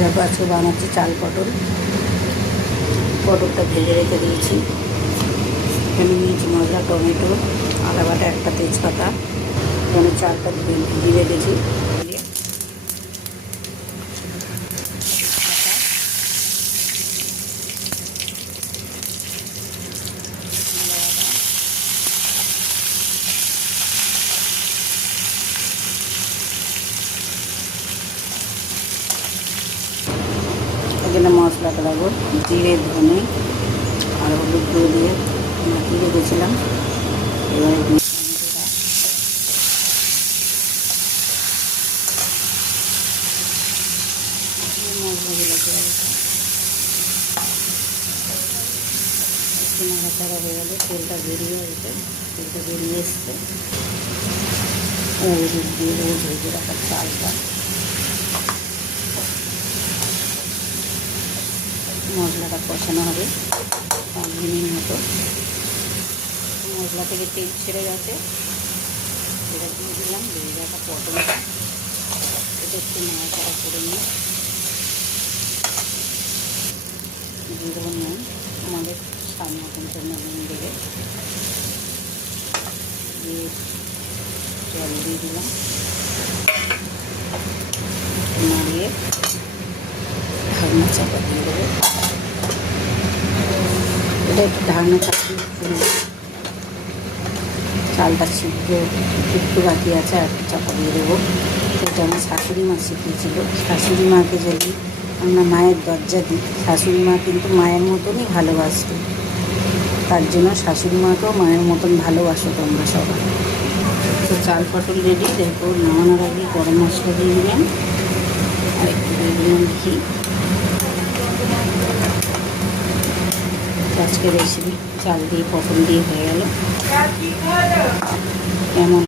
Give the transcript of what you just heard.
দেখো আজকে বানাচ্ছি চাল পটল। পটলটা ভেজে রেখে দিয়েছি। এখানে নিয়েছি মশলা, টমেটো, আদা বাটা, একটা তেজপাতা, এখানে চালটা দিয়ে রেখেছি। এখানে মশলাটা দেবো, জিরে, ধনে আর হলুদ গুঁড়ো দিয়ে মাখিয়ে রেখেছিলাম। এবারে মশলাগুলো নাড়াচাড়া হয়ে গেলে তেলটা বেরিয়ে আসবে। তেলটা বেরিয়ে এসছে, দিয়ে দেবো ভেজে রাখা চালটা। মশলাটা কষানো হবে 5 মিনিট মতো। মশলা থেকে তেল ছেড়ে গেছে, এটা দিয়ে দিলাম ভেজে রাখা পটলটা। এটা একটু নাড়াচাড়া করে নিয়ে দিয়ে দেবো নুন। আমাদের স্বাদ মতন জন্য নুন দেবে। দিয়ে জল দিয়ে দিলাম, নাড়িয়ে ঢাকনা চাপা দিয়ে দেবো। এটা একটু ঢাকনা চাপিয়ে চালটা সিদ্ধ একটু বাকি আছে, আর একটু চাপা দিয়ে দেবো। এটা আমার শাশুড়ি মা শিখিয়েছিল। শাশুড়ি মাকে যদি আমরা মায়ের দরজা দিই, শাশুড়ি মা কিন্তু মায়ের মতনই ভালোবাসত। তার জন্য শাশুড়ি মাকেও মায়ের মতন ভালোবাসো তোমরা সবাই। তো চাল পটল রেডি। দেখো নামানোর আগে গরম মশলা দিয়ে দিলাম, আর একটু দিয়ে দিলাম ঘি। আজকে রেসিপি চাল দিয়ে পটল দিয়ে হয়ে গেল। কেমন